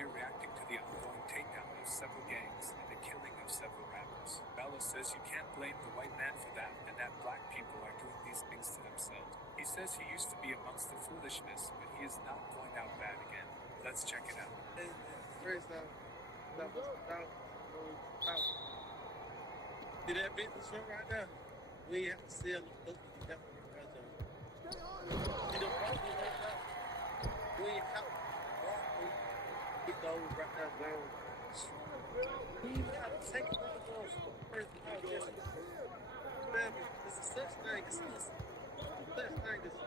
here reacting to the ongoing takedown of several gangs and the killing of several rappers. Bello says you can't blame the white man for that, and that black people are doing these things to themselves. He says he used to be amongst the foolishness, but he is not going out bad again. Let's check it out. First off, see that business front right there? We have to sell the book and get that one right there. See the broken right there? We ain't have to get those right there gone. We gotta take one of those first out there. It's a such thing as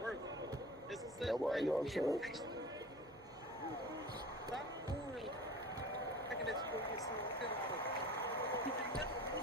work. It's a such thing as being patient. Stop doing thinking that you're gonna get something out of it. You can never be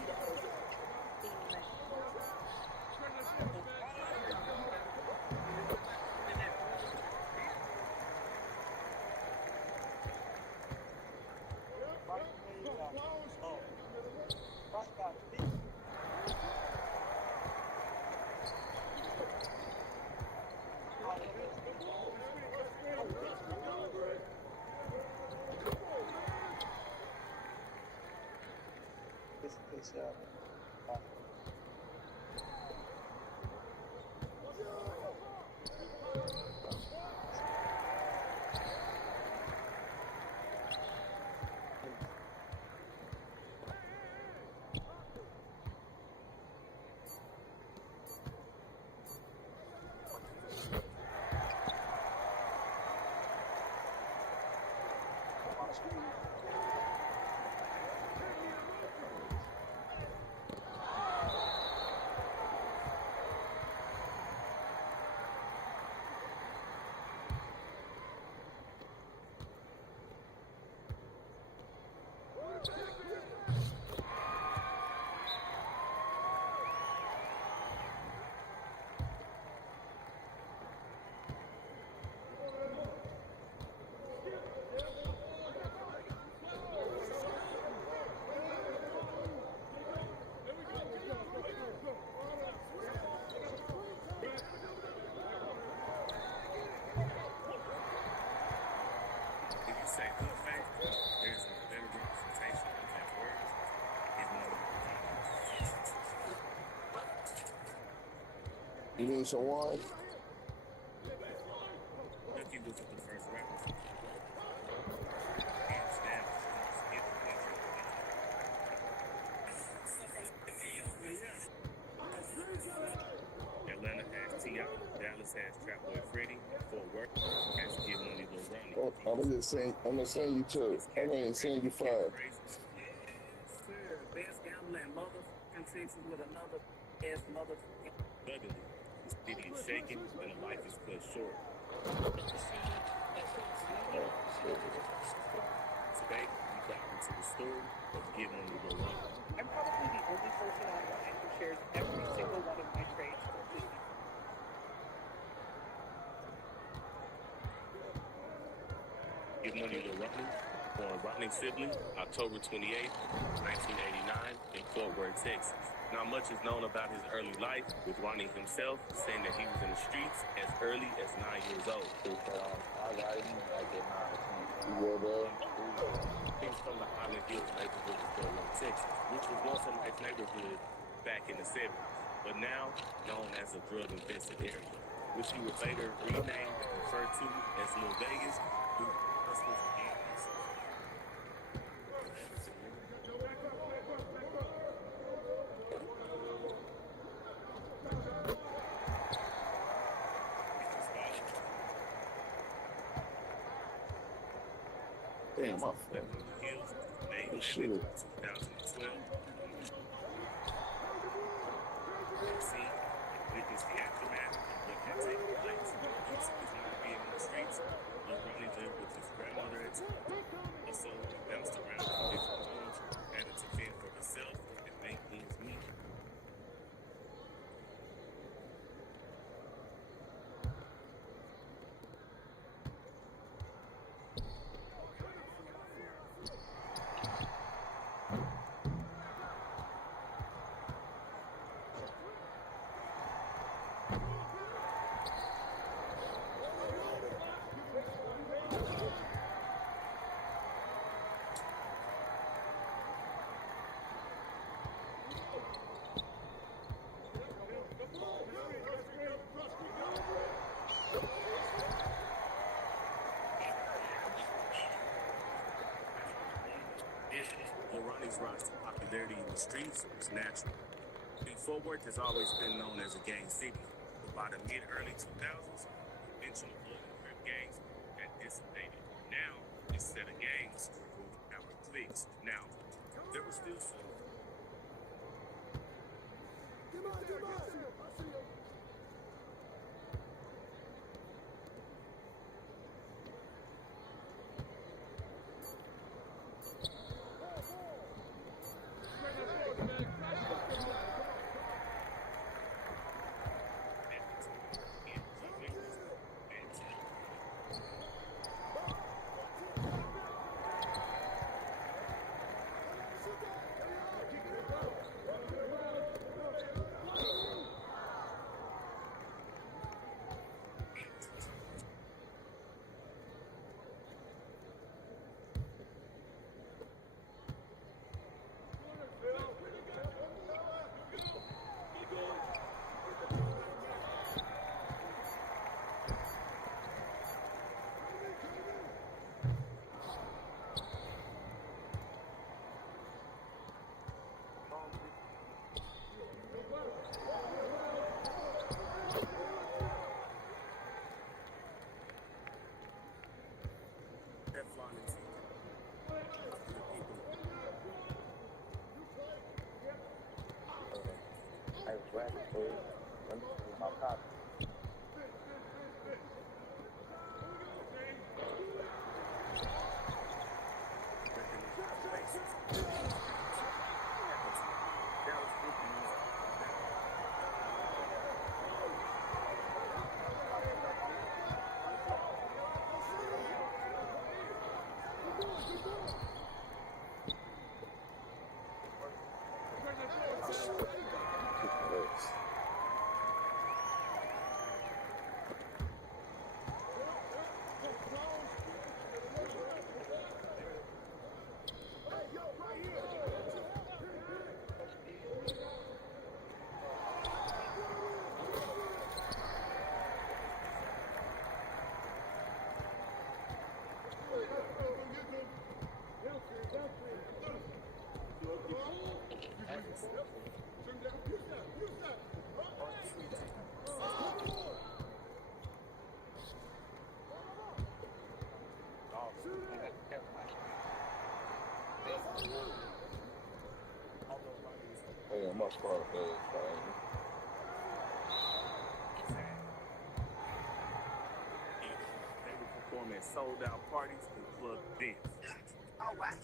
Say good faith, there's a better representation of that word. You need some wine? Cookie was the first reference. Hands down, get the pleasure. Atlanta has T.I., Dallas has Trapboy Freddy, Fort Worth has Get Money Lil Ronnie. I'm gonna send you two. I'm gonna send you 5. Yes, sir. Best gambler in motherfucking Texas with another ass motherfucking. Suddenly, the city is shaking and a life is cut short. Today, we dive into the story of Get Money Lil Ronnie. I'm probably the only person online who shares every single one of my trades completely. Get Money Lil Ronnie, born Rodney Sibley, October 28, 1989, in Fort Worth, Texas. Not much is known about his early life, with Ronnie himself saying that he was in the streets as early as 9 years old. He's from the Highland Hills neighborhood of Fort Worth, Texas, which was once a nice neighborhood back in the 70s, but now known as a drug-infested area, which he would later rename and refer to as New Vegas due to hustlers and gangs. Damn, my Hills, May 11, 2012. See, witness the aftermath of what had taken place. Once he was not being in the streets, Lil Ronnie lived with his grandmother at time. Also, he bounced around from different homes, having to fend for himself and make ends meet. game's rise to popularity in the streets was natural. Fort Worth has always been known as a gang city, but by the mid-early 2000s, conventional blood and crip gangs had dissipated. Now, instead of gangs, there were cliques. Now, there was still some. I was glad to say, my copy. Yeah, much more good, They were performing sold-out parties and club events. Oh, wow.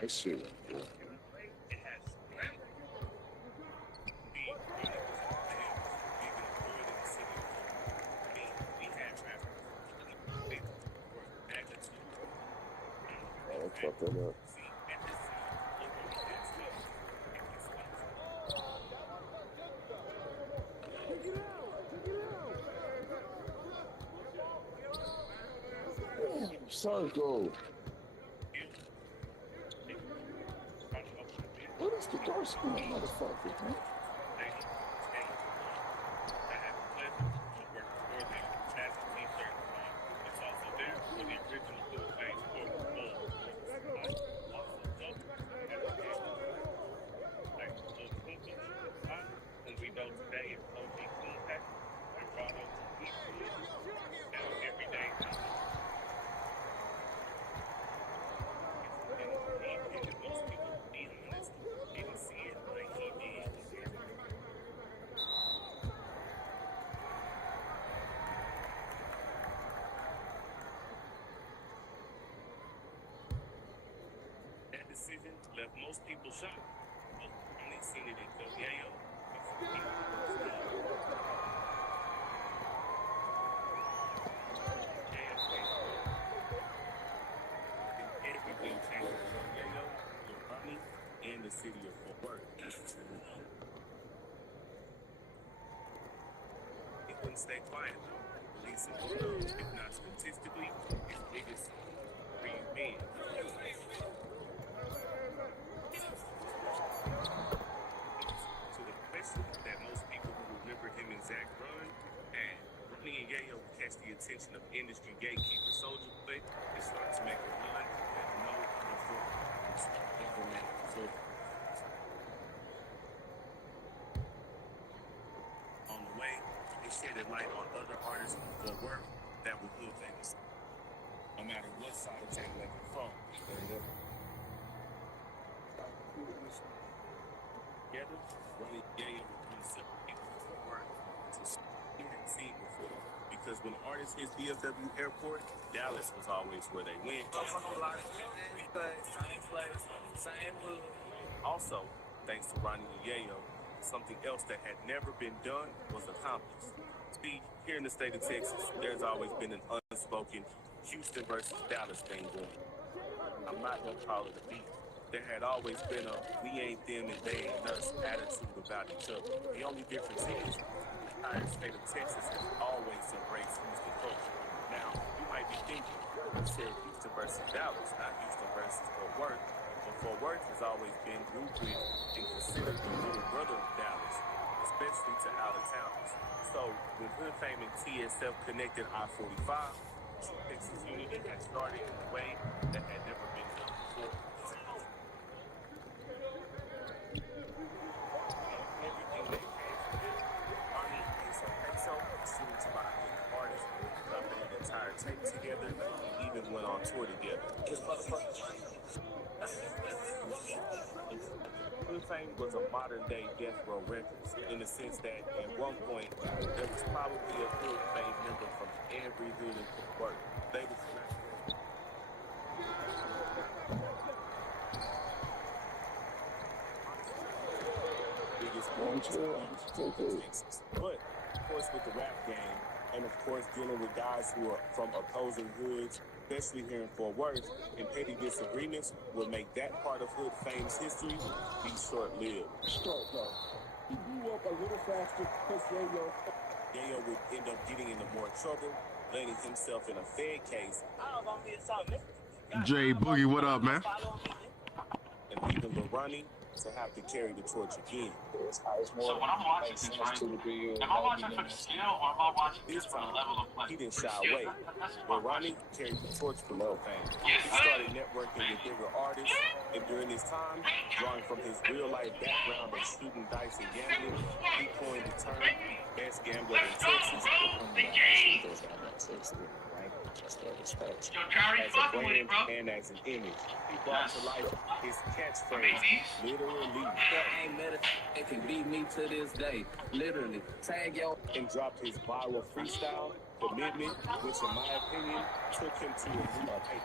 That shit. It has strength. Speed, running was on things, even more than the city of we had traffic. For magnitude. Oh, I fucked that up. See, at this time, literally has stuff. Damn, Sarko. What is the dark skin motherfucker, man? Decision left most people shocked. I've only seen it in Yayo. Everything changed from Yayo, Ronnie, and the city of Fort Worth. It wouldn't stay quiet though. Police and if not statistically, its biggest reinvent. That most people who remember him and Zach Run, and Ronnie and Yayo catch the attention of industry gatekeeper Soldier Boy and start to make a run that no other force ever made before. On the way, they shedded light on other artists from Fort Worth that were hood famous, no matter what side of town they were from. Together, Ronnie and Yayo were separate people from Fort Worth he hadn't seen before. Because when artists hit DFW Airport, Dallas was always where they went. Same place, same hood. Also, thanks to Ronnie and Yayo, something else that had never been done was accomplished. See, here in the state of Texas, there's always been an unspoken Houston versus Dallas thing going. I'm not gonna call it a beef. There had always been a we ain't them and they ain't us attitude about each other. The only difference is the entire state of Texas has always embraced Houston culture. Now, you might be thinking, you said Houston versus Dallas, not Houston versus Fort Worth. But Fort Worth has always been grouped with and considered the little brother of Dallas, especially to out-of-towners. So, when Hood Fame and TSF connected I-45, Texas unity had started in a way that had never been done before. Everything they paid for them, Army and Peso seemed to buy an artist, dropping an entire tape together, and even went on tour together. Hood Fame was a modern-day Death Row Records, in the sense that at one point, there was probably a Hood Fame member from every hood in Fort Worth. They was Texas. But, of course, with the rap game, and of course dealing with guys who are from opposing hoods, especially here in Fort Worth, and petty disagreements would make that part of Hood Fame's history be short-lived. Short though. He grew up a little faster because Yayo would end up getting into more trouble, landing himself in a Fed case. Jay Boogie, what up, man? And even Ronnie to have to carry the torch again. So when I'm watching this, right, am I watching for the skill or am I watching This for the time, level of play? he didn't shy away. But Ronnie carried the torch for Lil Fame. Yes, He started networking with bigger artists, and during this time, drawing from his real-life background of shooting dice and gambling, he coined the term best gambler in Texas. As a brand and as an image, he brought to life his catchphrase, literally. It can beat me to this day. Literally. Tag yo. And dropped his viral freestyle, Commitment, which in my opinion, took him to a new height.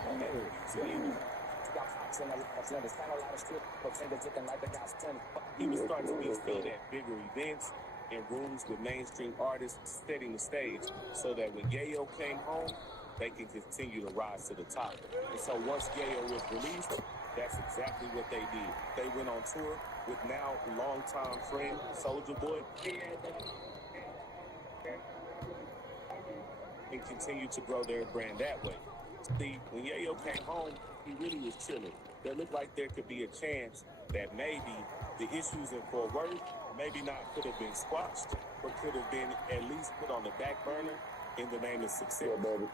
He was starting to be seen at bigger events in rooms with mainstream artists, setting the stage so that when Yayo came home, they could continue to rise to the top. And so once Yayo was released, that's exactly what they did. They went on tour with now longtime friend Soulja Boy and continued to grow their brand that way. See, when Yayo came home, he really was chilling. There looked like there could be a chance that maybe the issues in Fort Worth maybe not could have been squashed, but could have been at least put on the back burner in the name of success. Yeah, baby.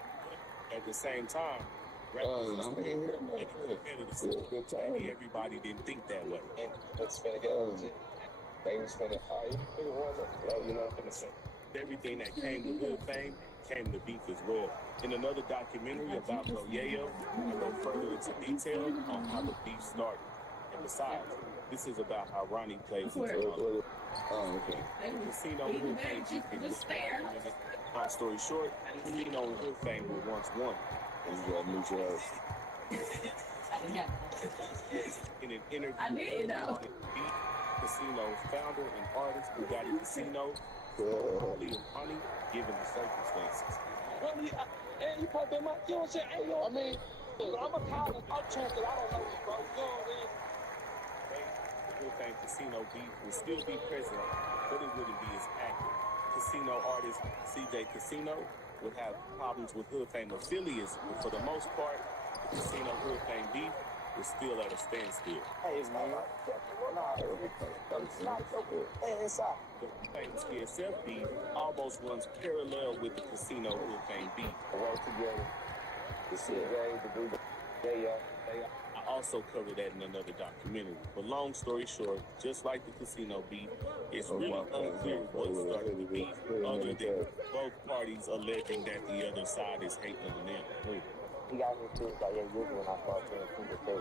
At the same time, maybe everybody didn't think that way. And what's finna happen? They was finna fire. You know, finna say. Everything that came to Hood fame came to beef as well. In another documentary about Bro Yayo, I go further into detail on how the beef started. And besides, this is about how Ronnie plays into it. The casino and Hood fame beef in this long story short, casino and Hood fame were once one. In an interview, Casino's founder and artist who got a casino, Ronnie, given the circumstances. And you put them up, you know what I'm saying? Hey, yo, I mean, I'm a college, I'm champion, I don't know you, bro. You know what I mean? The Hood fame casino beef will still be present, but it wouldn't be as active. Casino artist CJ Casino would have problems with Hood fame affiliates, but for the most part, the casino Hood fame beef is still at a standstill. Hey, man. The famous PSF beef almost runs parallel with the casino Hood fame beef. Work together. The CJ, the group, I also covered that in another documentary. But long story short, just like the casino beef, it's really unclear what started the beef, other than both parties alleging that the other side is hating on them. he got me too, like, yeah, usually when I start seeing people say,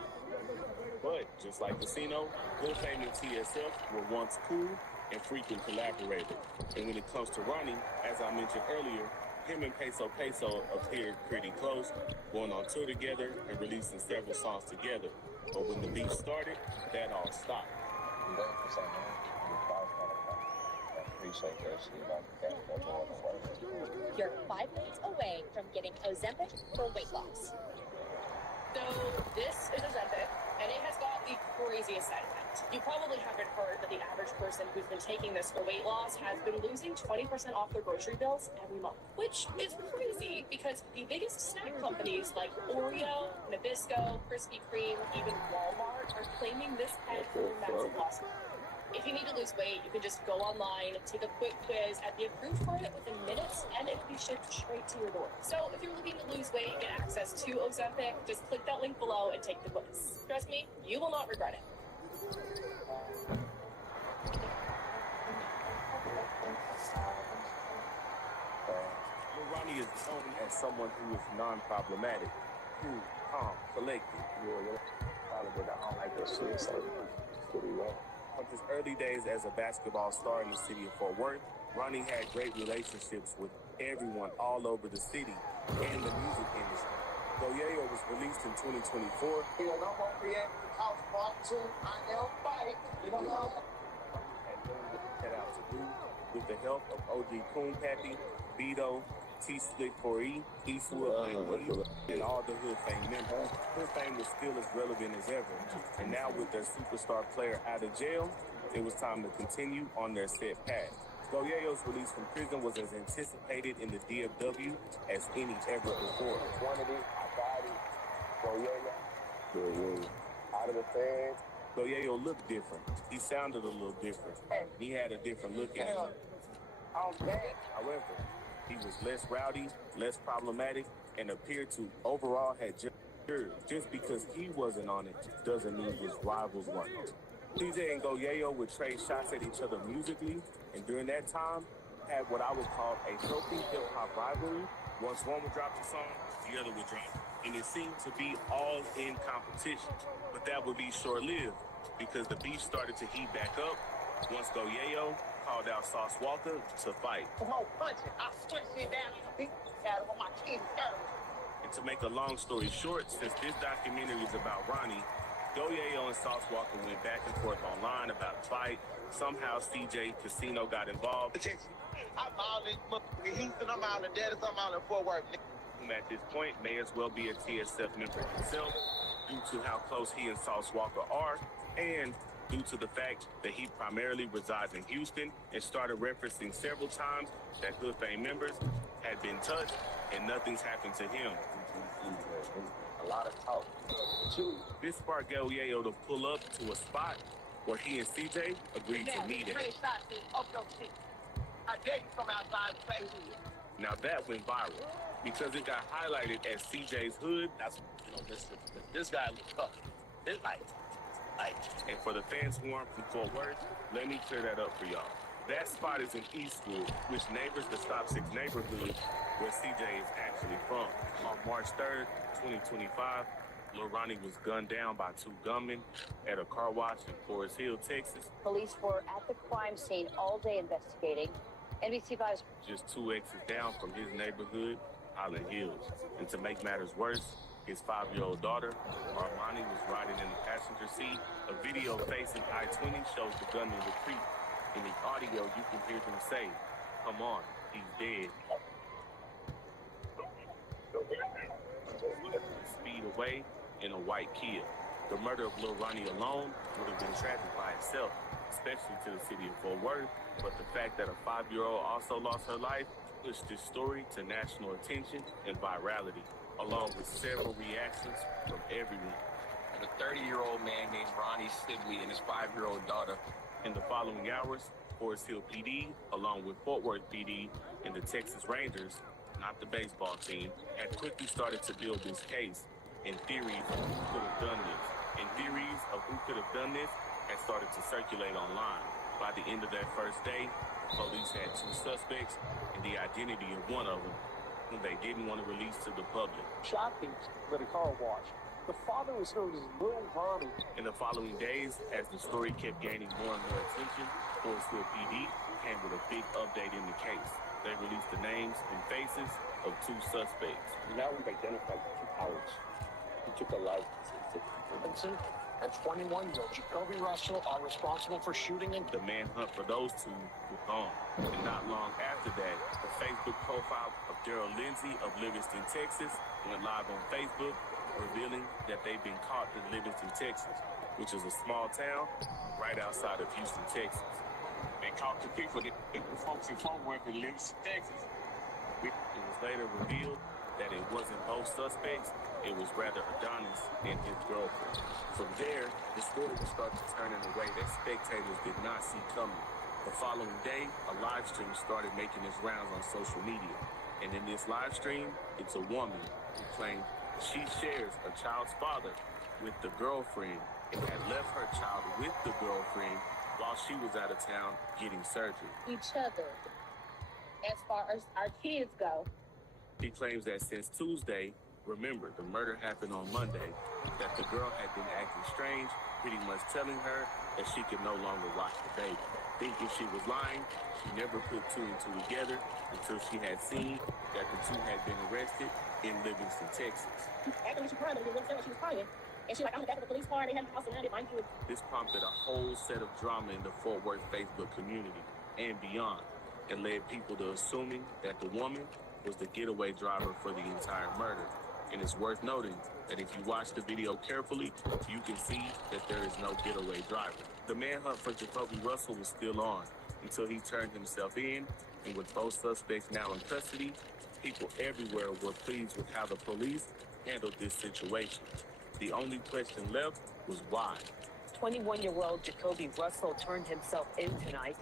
But just like Casino, Hood fame and TSF were once cool and frequent collaborators. And when it comes to Ronnie, as I mentioned earlier, him and Peso appeared pretty close, going on tour together and releasing several songs together. But when the beef started, that all stopped. I'm going for something, I appreciate that shit, like, that's all the way. You're 5 minutes away from getting Ozempic for weight loss. So this is Ozempic, and it has got the craziest side effect. You probably haven't heard that the average person who's been taking this for weight loss has been losing 20% off their grocery bills every month, which is crazy because the biggest snack companies like Oreo, Nabisco, Krispy Kreme, even Walmart are claiming this head for massive loss. If you need to lose weight, you can just go online, take a quick quiz, and be approved for it within minutes, and it will be shipped straight to your door. So if you're looking to lose weight and get access to Ozempic, just click that link below and take the quiz. Trust me, you will not regret it. Ronnie is known as someone who is non-problematic, cool, calm, collected. Probably, I don't like that shit, so pretty well. From his early days as a basketball star in the city of Fort Worth, Ronnie had great relationships with everyone all over the city and the music industry. Though Yayo was released in 2024, You know, I'm gonna be at the house part 2, I am fight. You know, had out to do with the help of OG Coon Pappy, Vito, T-Slick 4E, Eastwood, and all the Hood fame members. Hood fame was still as relevant as ever, and now with their superstar player out of jail, it was time to continue on their set path. Yayo's release from prison was as anticipated in the DFW as any ever before. Quantity, I got it. Yayo. Out of the feds. Yayo looked different. He sounded a little different. He had a different look at him. However, he was less rowdy, less problematic, and appeared to overall had just because he wasn't on it doesn't mean his rivals weren't. CJ and Yayo would trade shots at each other musically, and during that time, had what I would call a healthy hip-hop rivalry. Once one would drop the song, the other would drop it. And it seemed to be all in competition. But that would be short-lived, because the beef started to heat back up once Yayo called out Sauce Walker to fight. come on, punch it. I switch it down. Beat the cat on my kid's nerve. And to make a long story short, since this documentary is about Ronnie, Goyeo and Sauce Walker went back and forth online about a fight. Somehow CJ Casino got involved. I'm out in Houston, I'm out in Dallas, I'm out in Fort Worth. Whom at this point may as well be a TSF member himself, due to how close he and Sauce Walker are, and due to the fact that he primarily resides in Houston and started referencing several times that Hood Fame members had been touched and nothing's happened to him. A lot of talk. This sparked Goyeo to pull up to a spot where he and CJ agreed to meet at. I dare you come outside and say Now that went viral because it got highlighted as CJ's hood. that's, this guy looks tough. This like. And for the fans who aren't from Fort Worth, let me clear that up for y'all. That spot is in Eastwood, which neighbors the Stop 6 neighborhood where CJ is actually from. On March 3rd, 2025, Lil Ronnie was gunned down by two gunmen at a car wash in Forest Hill, Texas. Police were at the crime scene all day investigating. NBC5's Just 2 exits down from his neighborhood, Highland Hills. And to make matters worse, his 5-year-old daughter, Armani, was riding in the passenger seat. A video facing I-20 shows the gunman retreat. In the audio, you can hear them say, "Come on, he's dead." Speed away in a white Kia. The murder of Lil Ronnie alone would have been tragic by itself, especially to the city of Fort Worth. But the fact that a 5-year-old also lost her life pushed this story to national attention and virality, along with several reactions from everyone. A 30-year-old man named Ronnie Sibley and his 5-year-old daughter. In the following hours, Forest Hill PD, along with Fort Worth PD and the Texas Rangers, not the baseball team, had quickly started to build this case, and theories of who could have done this. And theories of who could have done this had started to circulate online. By the end of that first day, police had 2 suspects and the identity of one of them, whom they didn't want to release to the public. Shocking for the car wash. The father was known as Lil Ronnie. In the following days, as the story kept gaining more and more attention, Forest Hill PD came with a big update in the case. They released the names and faces of 2 suspects. Now we've identified the 2 cowards who took a life. Vincent and 21-year-old Jacoby Russell are responsible for shooting and The manhunt for those 2 was gone. And not long after that, the Facebook profile of Daryl Lindsay of Livingston, Texas, went live on Facebook, revealing that they've been caught in Livingston, Texas, which is a small town right outside of Houston, Texas. They caught the people, the folks in Fort Worth in Livingston, Texas. It was later revealed that it wasn't both suspects, it was rather Adonis and his girlfriend. From there, the story would start to turn in a way that spectators did not see coming. The following day, a live stream started making its rounds on social media. And in this live stream, it's a woman who claimed she shares a child's father with the girlfriend and had left her child with the girlfriend while she was out of town getting surgery. each other as far as our kids go. She claims that since Tuesday, remember, the murder happened on Monday, that the girl had been acting strange, pretty much telling her that she could no longer watch the baby. Thinking she was lying, she never put 2 and 2 together until she had seen that the 2 had been arrested in Livingston, Texas. Acting like she crying, but it didn't say what she was crying. And she like, I'm in the back of the police car, they had the house surrounded, mind you. This prompted a whole set of drama in the Fort Worth Facebook community and beyond, and led people to assuming that the woman was the getaway driver for the entire murder. And it's worth noting that if you watch the video carefully, you can see that there is no getaway driver. The manhunt for Jacoby Russell was still on until he turned himself in, and with both suspects now in custody, people everywhere were pleased with how the police handled this situation. The only question left was why. 21-year-old Jacoby Russell turned himself in tonight.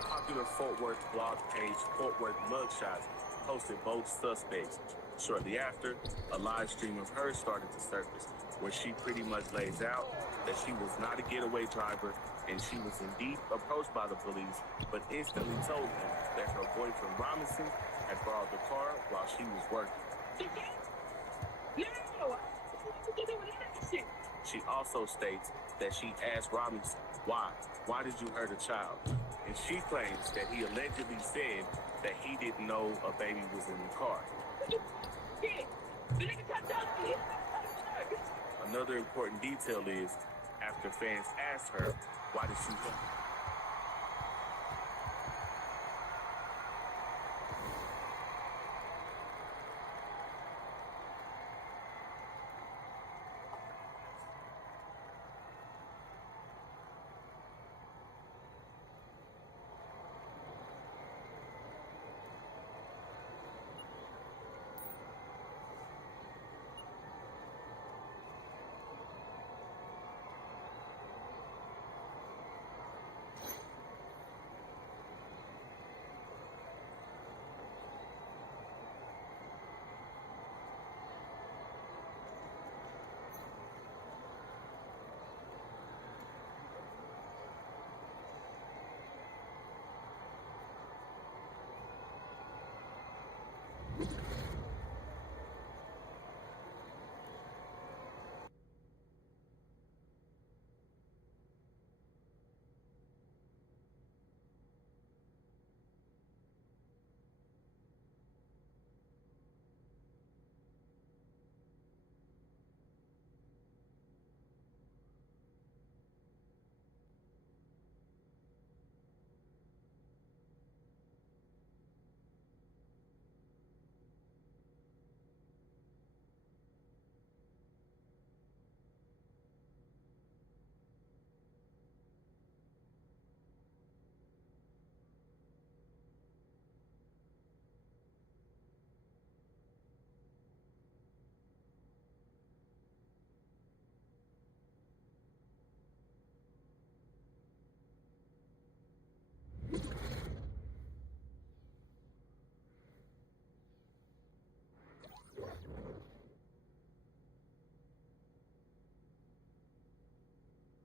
Popular Fort Worth blog page Fort Worth Mugshots posted both suspects. Shortly after, a live stream of her started to surface, where she pretty much lays out that she was not a getaway driver and she was indeed approached by the police, but instantly told them that her boyfriend Robinson had borrowed the car while she was working. She also states that she asked Robinson, why? Why did you hurt a child? And she claims that he allegedly said that he didn't know a baby was in the car. Another important detail is, after fans asked her, why did she run?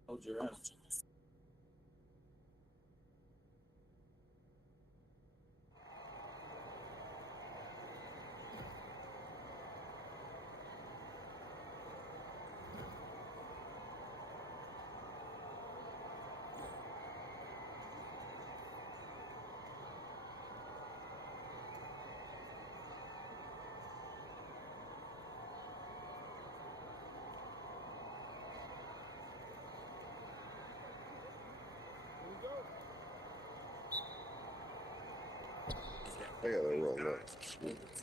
Hold your hand. I gotta roll up.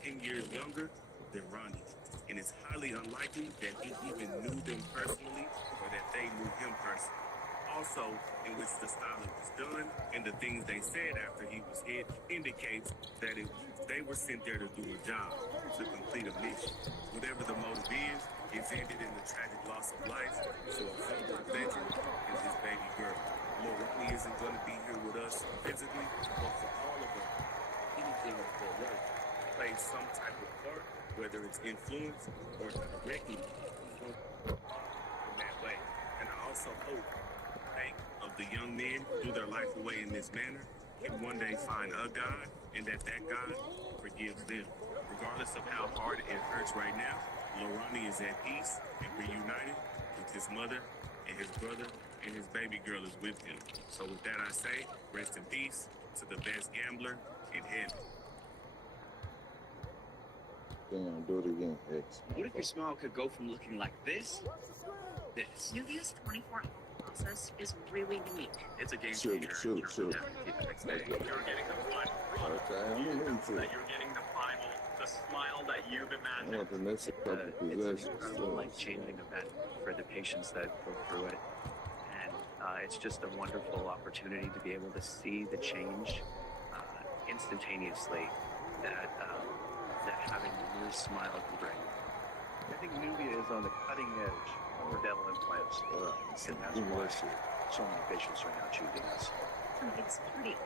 10 years younger than Ronnie, and it's highly unlikely that he even knew them personally or that they knew him personally. Also, in which the style it was done and the things they said after he was hit indicates that they were sent there to do a job, to complete a mission. Whatever the motive is, it's ended in the tragic loss of life for a former veteran and his baby girl. Lil Ronnie isn't going to be here with us physically, but for all of us, anything for work plays some type of part, whether it's influence or directly in that way. And I also hope of the young men who threw their life away in this manner can one day find a God and that God forgives them. Regardless of how hard it hurts right now, Lil Ronnie is at peace and reunited with his mother and his brother, and his baby girl is with him. So with that I say, rest in peace to the best gambler in heaven. Damn, do it again, X. What if your smile could go from looking like this? This. Nuvia's 24-hour process is really unique. It's a game Shoot. You're getting the final Okay, I'm into it. You're getting the final, the smile that you've I imagined. want the next couple It's possessions. incredible, life-changing event for the patients that go through it. And it's just a wonderful opportunity to be able to see the change instantaneously that having a new smile can bring. I think Nubia is on the cutting edge for dental implants. And that's why so many patients are now choosing us. It's pretty.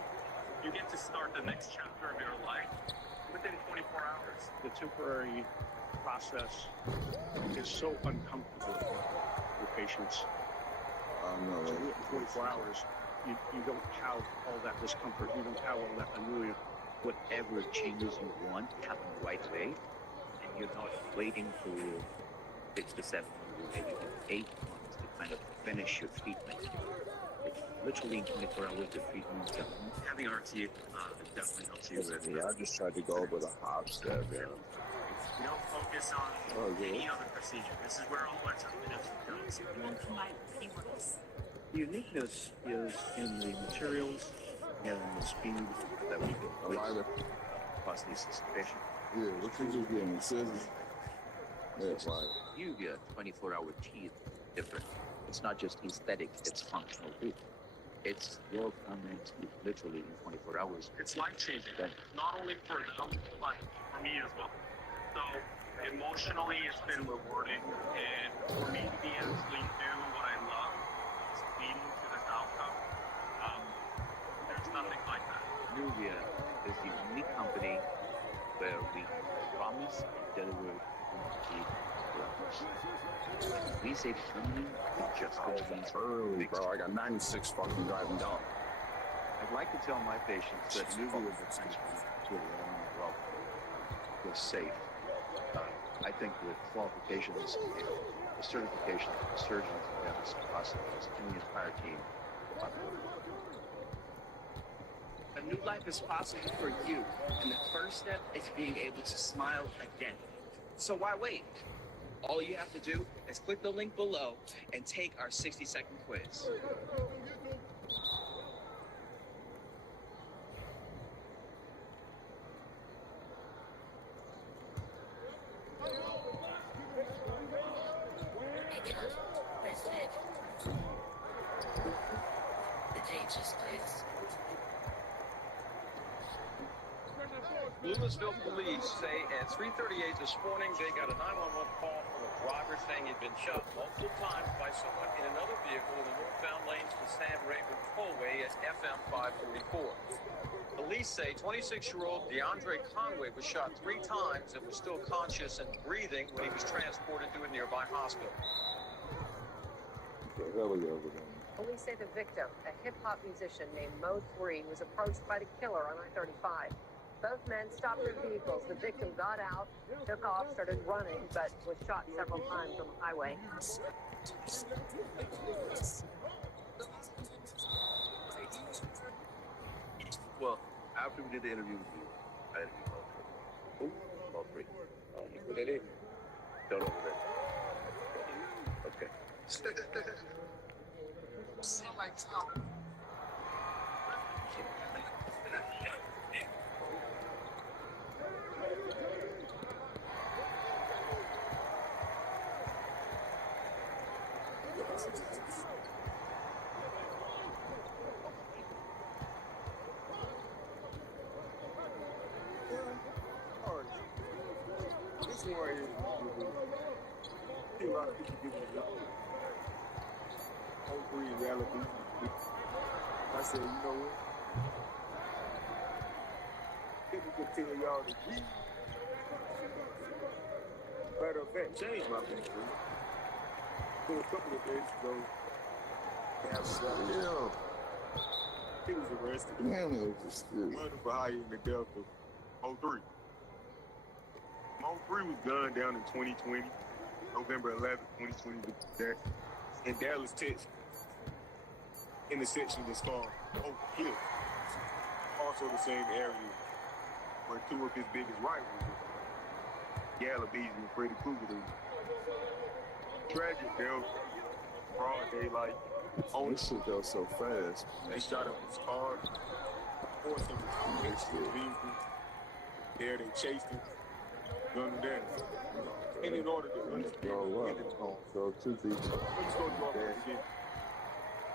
You get to start the next chapter of your life within 24 hours. The temporary process is so uncomfortable for patients. I don't know. So in 24 hours, you don't have all that discomfort. You don't have all that annoyance. Whatever changes you want happen right away, and you're not waiting for 6 to 7, maybe 8 months to kind of finish your treatment. It's literally in 24 hours the treatment is done. Having RT definitely helps you with I just tried to go over the hop step, yeah. We don't focus on any other procedure. This is where all our time and effort goes. The uniqueness is in the materials and the speed that we can release. Plus the anticipation. Yeah, what you just getting? Scissors? Yeah, right. You get 24-hour teeth different. It's not just aesthetic, it's functional too. It's your permanent teeth literally in 24 hours. It's life-changing, not only for them, but for me as well. So emotionally, it's been rewarding, and for me to be actually do what I love, is leading to this outcome, there's nothing like that. Nubia is the unique company where we promise and deliver guaranteed progress. And we say permanent, it just means Early, bro. I got 96 fucking driving down. I'd like to tell my patients that Nubia is a principle to a long road. We're safe. I think the qualifications and the certification of the surgeons and the hospitals and the entire team. A new life is possible for you, and the first step is being able to smile again. So why wait? All you have to do is click the link below and take our 60-second quiz. Louisville police say at 3:38 this morning they got a 911 call from a driver saying he'd been shot multiple times by someone in another vehicle in the northbound lanes of the San Raven Tollway at FM 544. Police say 26-year-old DeAndre Conway was shot 3 times and was still conscious and breathing when he was transported to a nearby hospital. Police say the victim, a hip-hop musician named Mo 3, was approached by the killer on I-35. Both men stopped their vehicles. The victim got out, took off, started running, but was shot several times on the highway. Well, after we did the interview with you, I interviewed Mo 3. Who? Mo 3. You put that in? Don't over there. Okay. This one right here, a lot of people give it up. Hungry and reality. I said, you know what? People can tell y'all the key. Matter of fact, change my picture. So a couple of days ago, he was arrested. Murder for hiring the death of Mo 3. Mo 3 was gunned down in 2020, November 11th, 2020, that in Dallas, Texas, in the section that's called Oak Hill. Also the same area where 2 of his biggest rivals were, Galabeezy and Freddy Krueger. Tragic death, broad daylight. This shit goes so fast. They shot up his car, forced him to exit his vehicle. There they chased him, gunned him down. And in order to understand Go too deep. let's go to our again.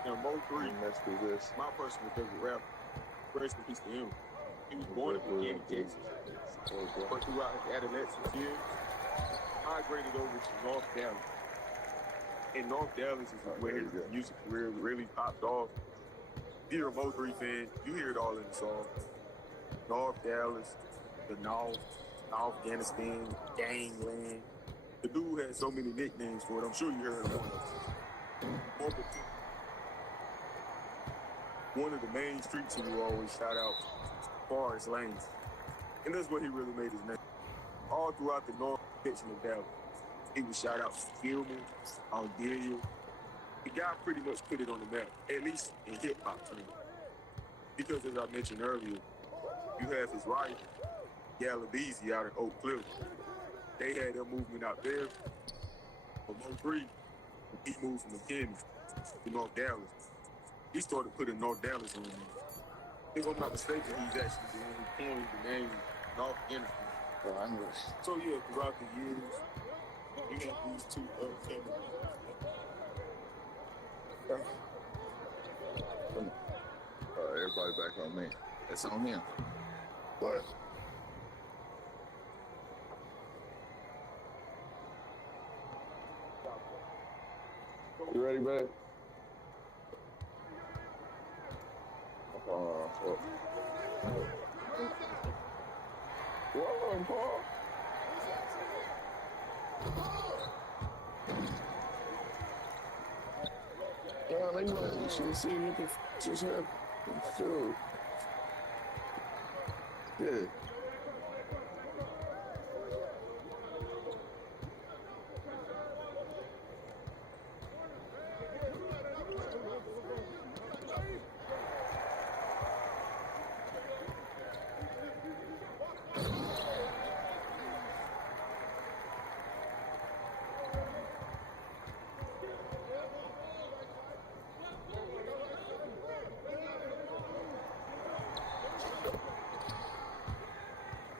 Now, Mo 3, Let's do this. my personal favorite rapper. Rest in peace to him. He was born in Virginia, Texas. But throughout his adolescence years, migrated over to North Dallas. And North Dallas is where his music career really popped off. If you're a Mo 3 fan, you hear it all in the song. North Dallas, the North, Afghanistan, Gangland. The dude had so many nicknames for it. I'm sure you heard one of them. One of the main streets he would always shout out, Forest Lanes. And that's where he really made his name. All throughout the north section of Dallas. He would shout out Gilman, Algeria. The guy pretty much put it on the map, at least in hip-hop terms. Because as I mentioned earlier, you have his rival, Galabeezy out in Oak Cliff. they had their movement out there. But Mo 3, he moved from McKinney to North Dallas. He started putting North Dallas on me. If I'm not mistaken, he's actually the one who coined the name North Dallas. So yeah, throughout the years, we have these two upcoming. Everybody back on me. It's on him. But you ready, babe? Whoa, Paul. Yeah, they might. You should see what the just happened. Dude. Yeah.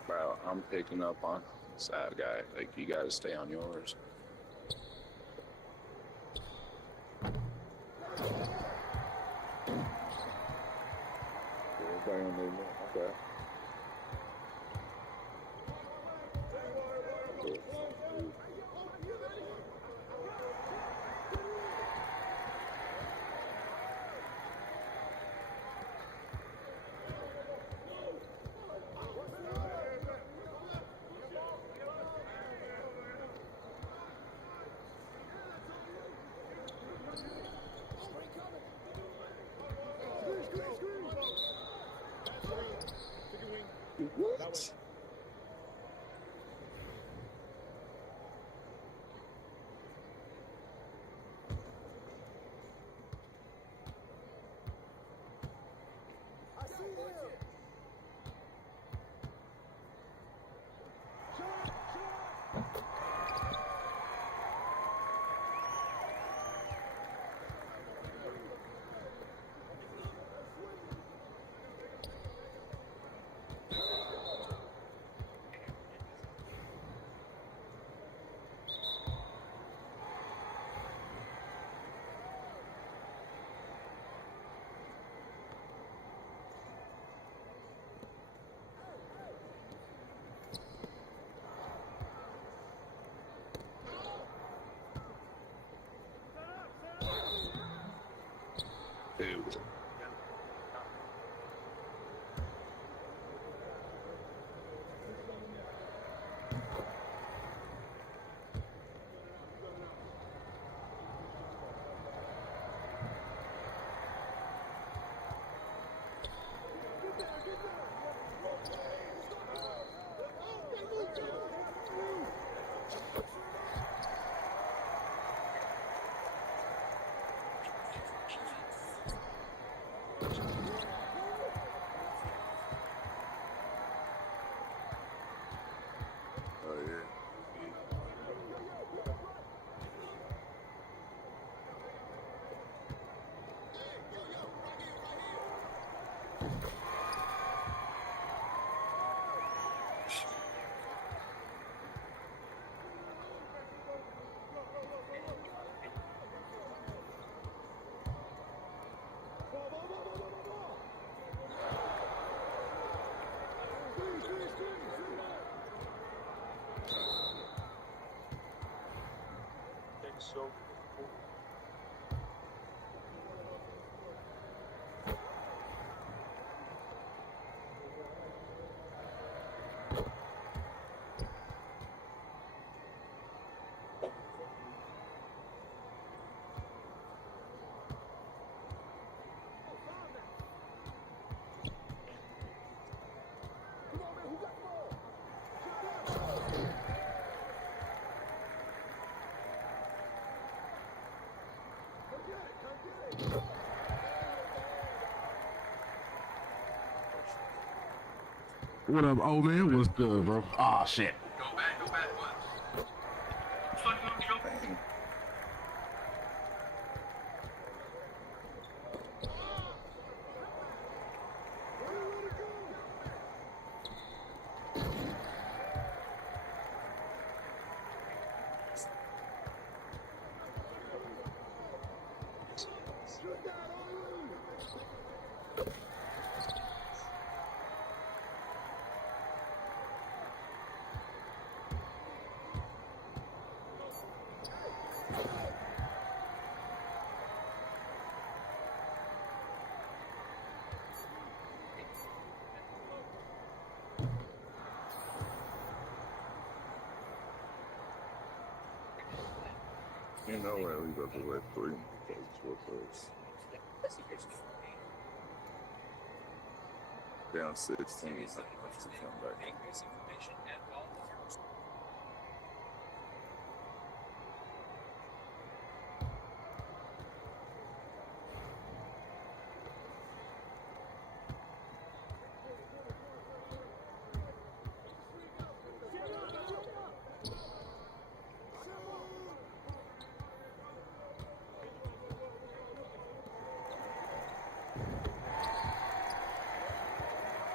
Bro, I'm picking up on side guy. Like, you gotta stay on yours. Everybody on their line. Okay. What? Dude. Oh, yeah. So What up, old man? What's good, bro? Ah, shit. Go back, what? You know where we go to Red 3. That's what those. Down 16. I have to come back.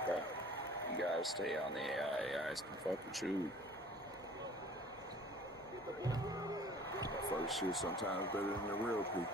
Okay. You guys stay on the AI. AIs can fuck with you. First shit sometimes better than the real people.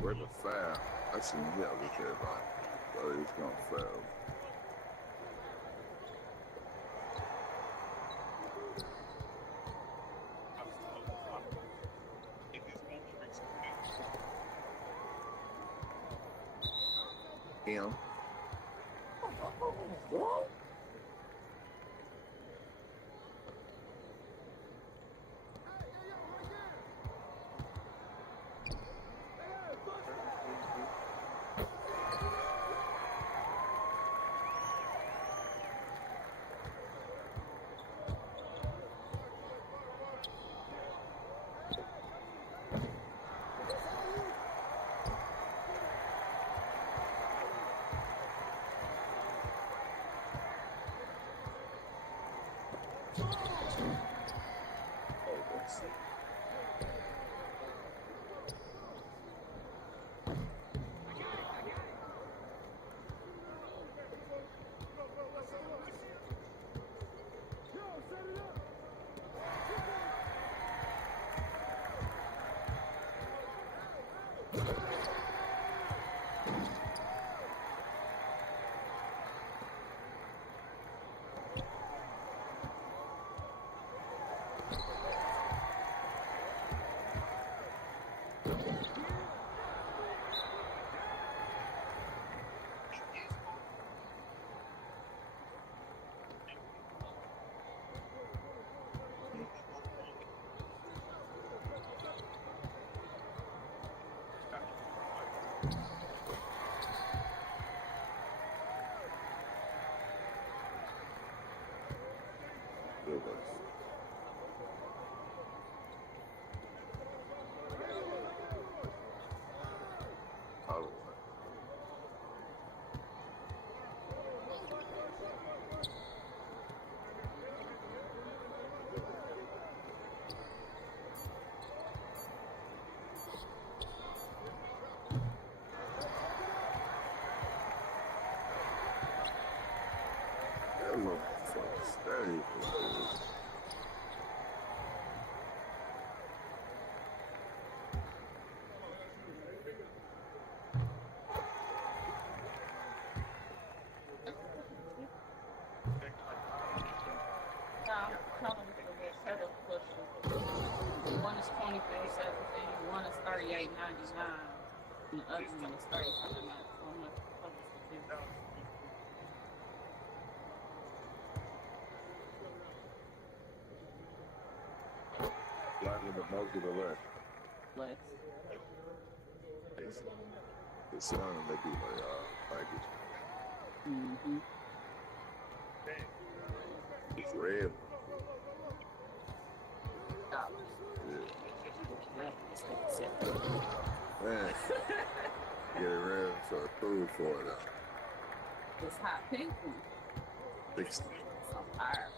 Where the foul? I seen yeah, look at it. But it's gonna fail. Him. And the other one is 35 minutes. So I'm gonna focus the two. Lightning the most of the left. Less. The sound they be like, package. Mm-hmm. It's red. Oh. Yeah. Man. Get it red so it's food for it though. This hot pink one. 60. I'm tired.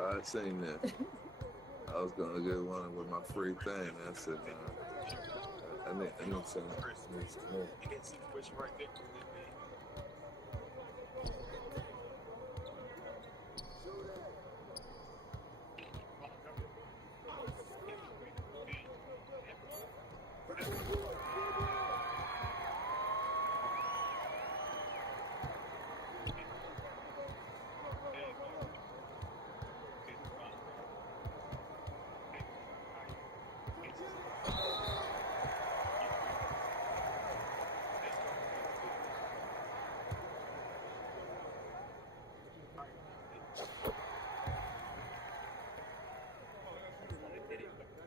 I seen that. I was gonna get one with my free thing. I said, I need some. You get a situation right there.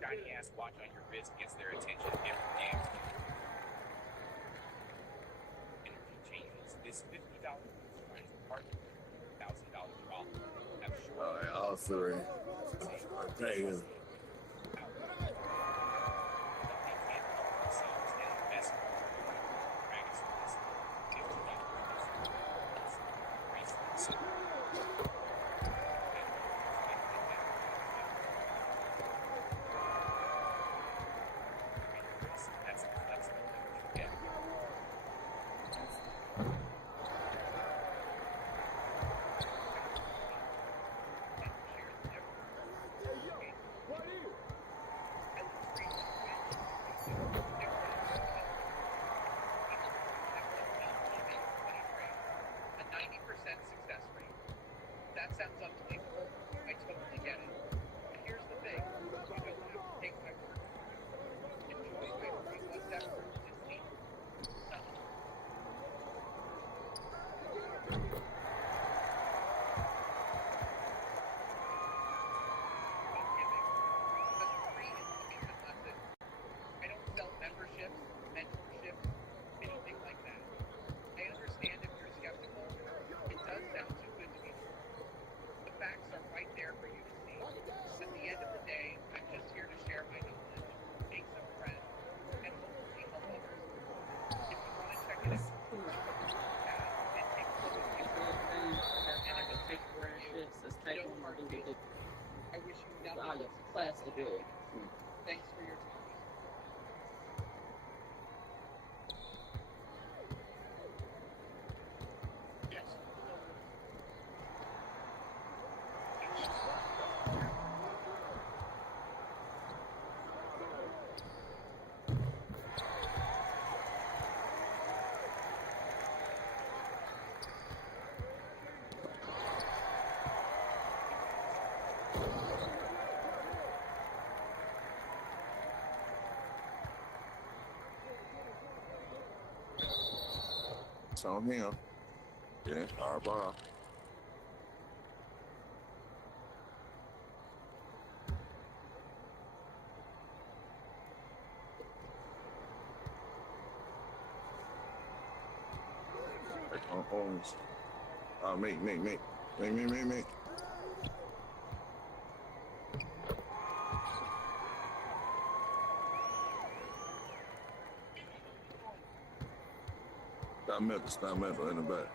Shiny ass watch on your wrist gets their attention in different games. Energy changes. This $50 part $1,000 drop. All right, all three. Thank you. That's flexible. Yeah. A 90% success rate. That sounds unbelievable. I totally get it. But here's the thing. You don't have to take my word for it. Enjoy my free WhatsApp group and see. I don't sell memberships, mentorships, anything like that. I understand if you're skeptical. It does sound too good to be true. The facts are right there for you to see. At the end of the day, I'm just here to share my knowledge, make some friends, and hopefully help others. If you want to check it out, and take a look at it. And I will take a review. Don't worry. I wish you nothing but success. Thanks for your time. Yes. It's on him. Yeah, our ball. On Owens. Me. Stop mental in the back.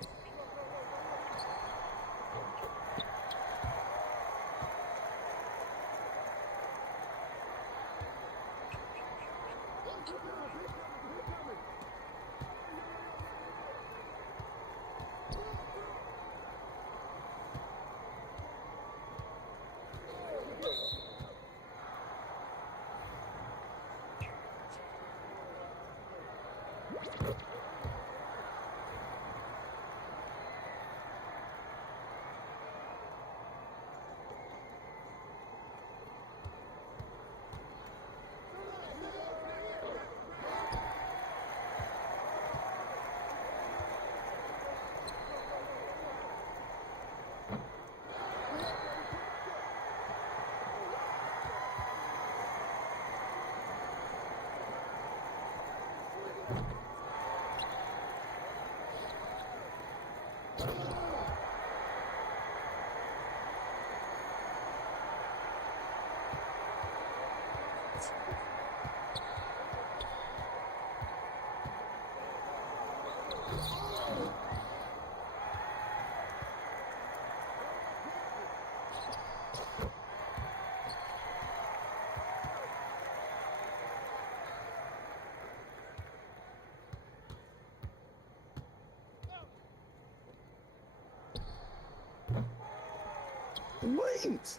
Wait.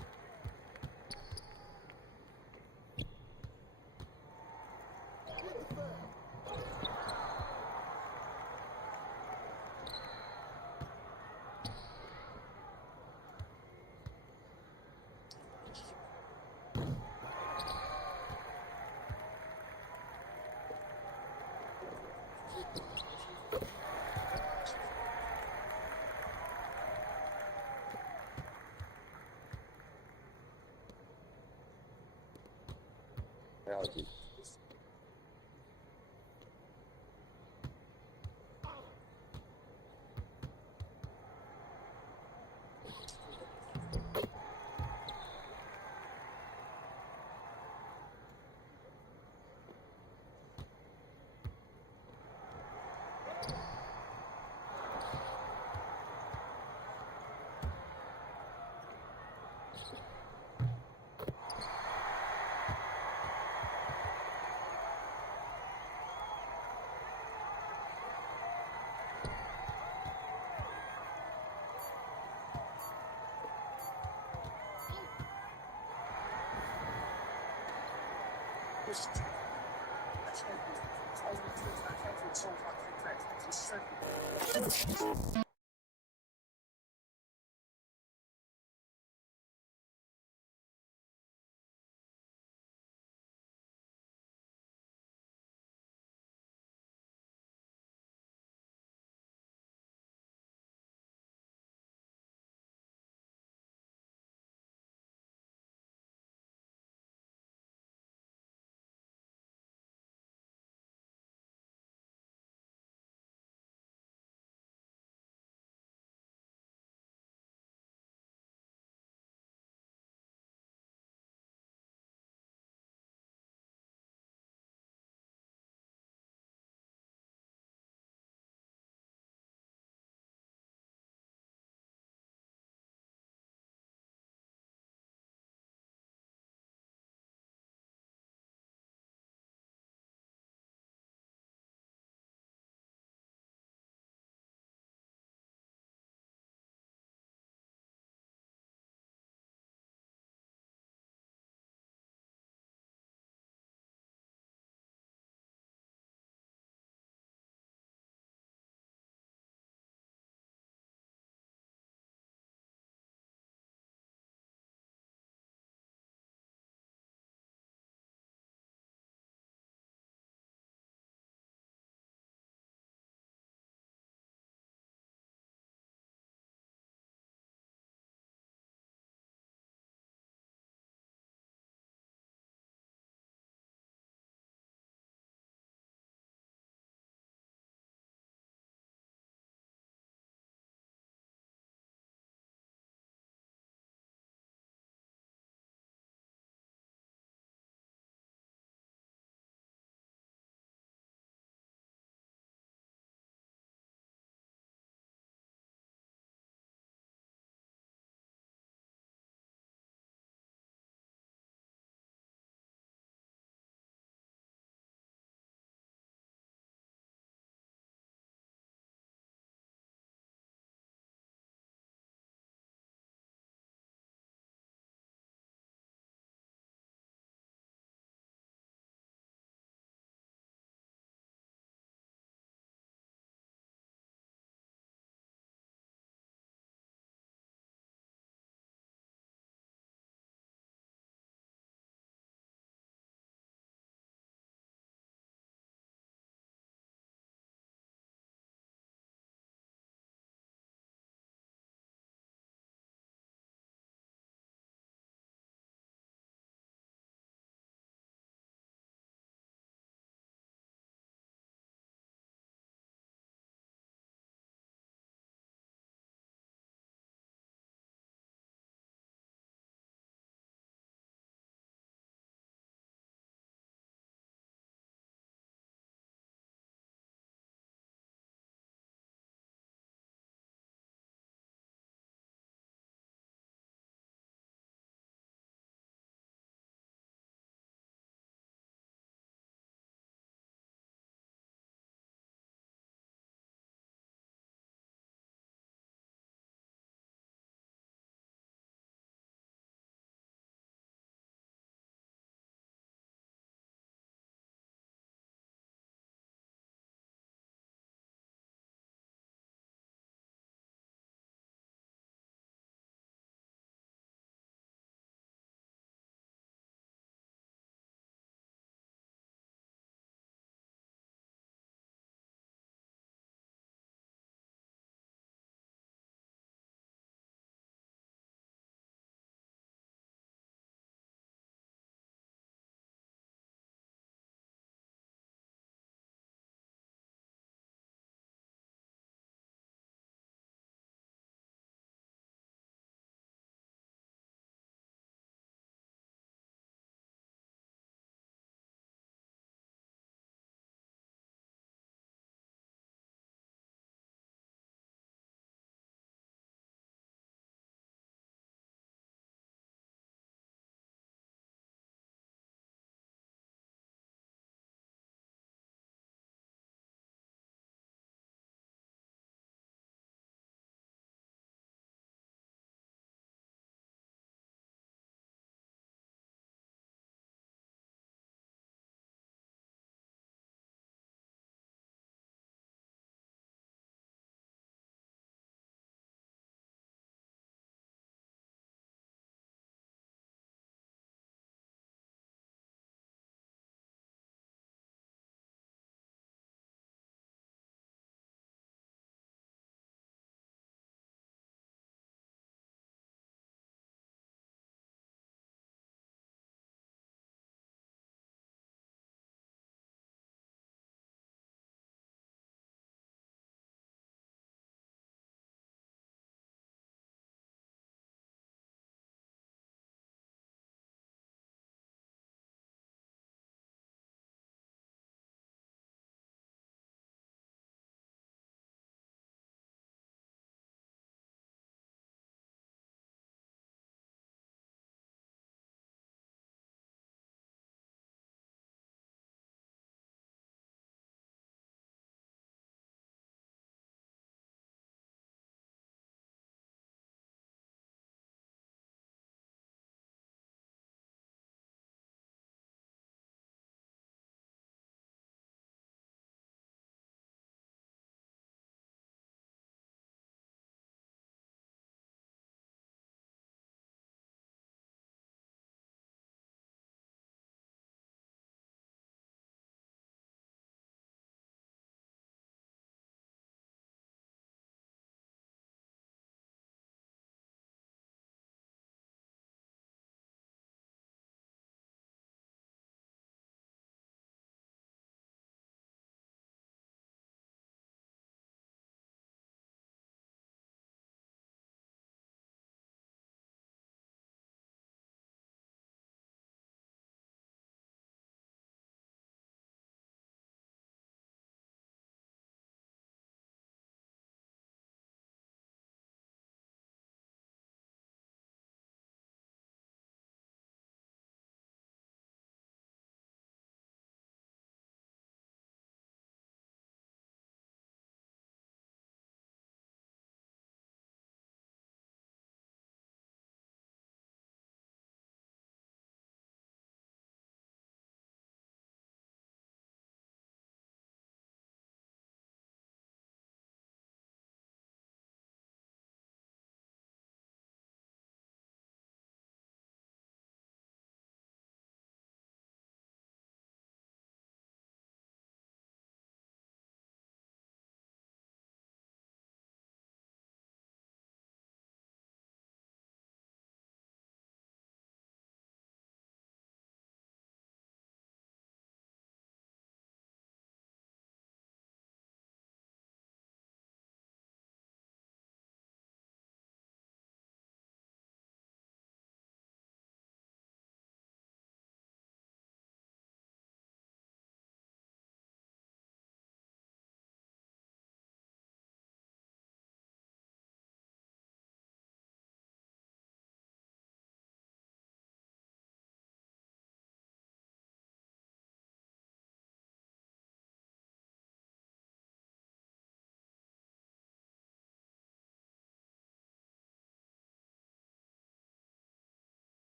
Reality.